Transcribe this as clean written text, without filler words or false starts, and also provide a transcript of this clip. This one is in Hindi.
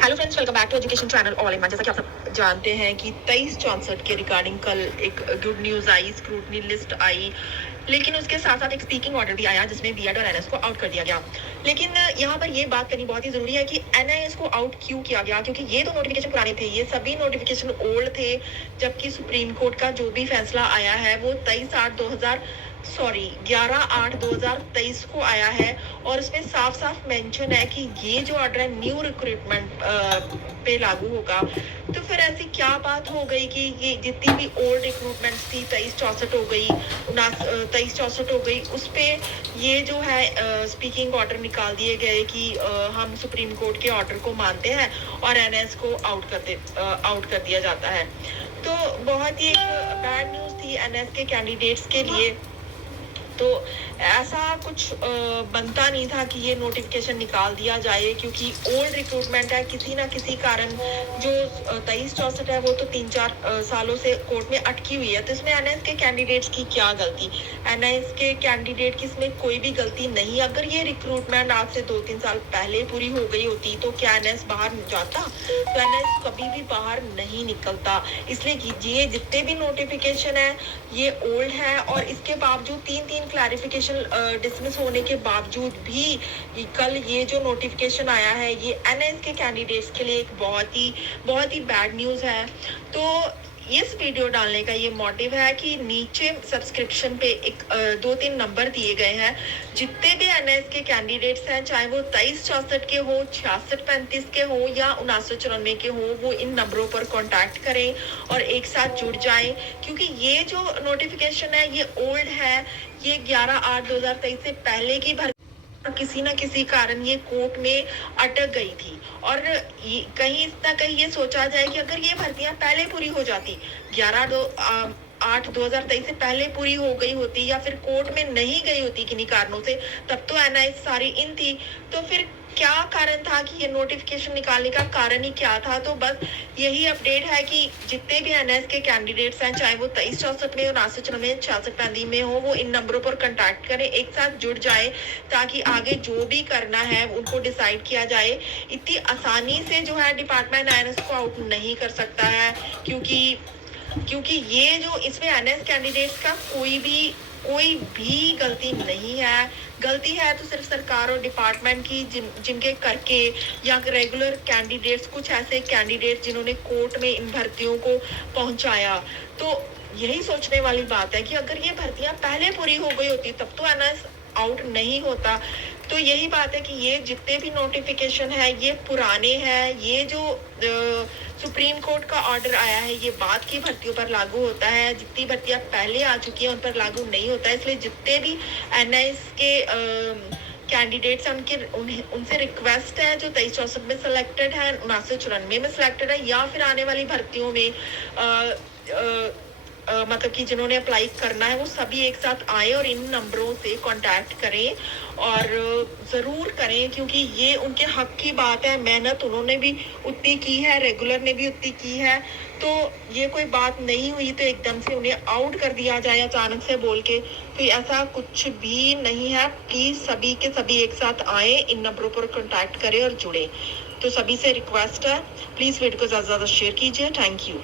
Hello friends, welcome back to education channel all in one. जैसा कि आप सब जानते हैं कि 2364 के रिगार्डिंग कल एक गुड न्यूज आई, स्क्रूटनी लिस्ट आई, लेकिन उसके साथ साथ एक स्पीकिंग ऑर्डर भी आया जिसमें बीएड और एनएस को आउट कर दिया गया। लेकिन यहाँ पर ये बात करनी बहुत ही जरूरी है कि एनआईएस को आउट क्यों किया गया, क्योंकि ये तो नोटिफिकेशन पुराने थे, ये सभी नोटिफिकेशन ओल्ड थे। जबकि सुप्रीम कोर्ट का जो भी फैसला आया है वो 11/8/2023 को आया है और उसमें साफ साफ मेंशन है कि ये जो ऑर्डर है न्यू रिक्रूटमेंट पे लागू होगा। तो फिर ऐसी क्या बात हो गई कि ये जितनी भी ओल्ड रिक्रूटमेंट्स थी 2364 हो गई, 2364 हो गई, उस पे ये जो है स्पीकिंग ऑर्डर निकाल दिए गए कि हम सुप्रीम कोर्ट के ऑर्डर को मानते हैं और एनएस को आउट कर दिया जाता है। तो बहुत ही एक बैड न्यूज़ थी एनएस के कैंडिडेट्स के लिए। तो ऐसा कुछ बनता नहीं था कि ये नोटिफिकेशन निकाल दिया जाए, क्योंकि ओल्ड रिक्रूटमेंट है, किसी ना किसी कारण जो 2364 है वो तो 3-4 सालों से कोर्ट में अटकी हुई है। तो इसमें एनआईएस के कैंडिडेट्स की क्या गलती? एनआईएस के कैंडिडेट की इसमें कोई भी गलती नहीं। अगर ये रिक्रूटमेंट आज से 2-3 साल पहले पूरी हो गई होती तो क्या एनआईएस बाहर जाता? तो एनआईएस कभी भी बाहर नहीं निकलता। इसलिए ये जितने भी नोटिफिकेशन है ये ओल्ड है और इसके बावजूद 3-3 क्लैरिफिकेशन डिसमिस होने के बावजूद भी कल ये जो नोटिफिकेशन आया है ये एनआईएस के कैंडिडेट्स के लिए एक बहुत ही बैड न्यूज़ है। तो इस वीडियो डालने का ये मोटिव है कि नीचे सब्सक्रिप्शन पे एक 2-3 नंबर दिए गए हैं। जितने भी एनआईएस के कैंडिडेट्स हैं, चाहे वो 2364 के हो, 6635 के हो या 7994 के हो, वो इन नंबरों पर कांटेक्ट करें और एक साथ जुड़ जाएं, क्योंकि ये जो नोटिफिकेशन है ये ओल्ड है। ये 11/8/2023 से पहले की किसी न किसी कारण ये कोर्ट में अटक गई थी और कहीं ना कहीं ये सोचा जाए कि अगर ये भर्तियां पहले पूरी हो जाती, 11/8/2023 से पहले पूरी हो गई होती या फिर कोर्ट में नहीं गई होती किन्हीं कारणों से, तब तो एनआईएस सारी इन थी। तो फिर क्या कारण था कि ये नोटिफिकेशन निकालने का कारण ही क्या था? तो बस यही अपडेट है कि जितने भी एनआईएस के कैंडिडेट्स हैं, चाहे वो 2364 में, 7994 में, 6635 में हो, वो इन नंबरों पर कांटेक्ट करें, एक साथ जुड़ जाए ताकि आगे जो भी करना है उनको डिसाइड किया जाए। इतनी आसानी से जो है डिपार्टमेंट एनआईएस को आउट नहीं कर सकता है, क्योंकि ये जो इसमें एनआईएस कैंडिडेट्स का कोई भी गलती नहीं है। गलती है तो सिर्फ सरकार और डिपार्टमेंट की, जिनके करके या रेगुलर कैंडिडेट्स, कुछ ऐसे कैंडिडेट जिन्होंने कोर्ट में इन भर्तियों को पहुंचाया। तो यही सोचने वाली बात है कि अगर ये भर्तियां पहले पूरी हो गई होती तब तो एनआईएस आउट नहीं होता। तो यही बात है कि ये जितने भी नोटिफिकेशन है ये पुराने हैं। ये जो सुप्रीम कोर्ट का ऑर्डर आया है ये बाद की भर्तियों पर लागू होता है, जितनी भर्तियां पहले आ चुकी हैं उन पर लागू नहीं होता है। इसलिए जितने भी एनआईएस के कैंडिडेट्स हैं उनसे रिक्वेस्ट है, जो 2364 में सिलेक्टेड है, 7994 में सिलेक्टेड है या फिर आने वाली भर्तियों में मतलब कि जिन्होंने अप्लाई करना है वो सभी एक साथ आए और इन नंबरों से कांटेक्ट करें और ज़रूर करें, क्योंकि ये उनके हक की बात है। मेहनत उन्होंने भी उतनी की है, रेगुलर ने भी उतनी की है। तो ये कोई बात नहीं हुई तो एकदम से उन्हें आउट कर दिया जाए अचानक से बोल के, तो ऐसा कुछ भी नहीं है। प्लीज़ सभी के सभी एक साथ आए, इन नंबरों पर कांटेक्ट करें और जुड़े। तो सभी से रिक्वेस्ट है, प्लीज़ वीडियो को ज़्यादा से ज़्यादा शेयर कीजिए। Thank you.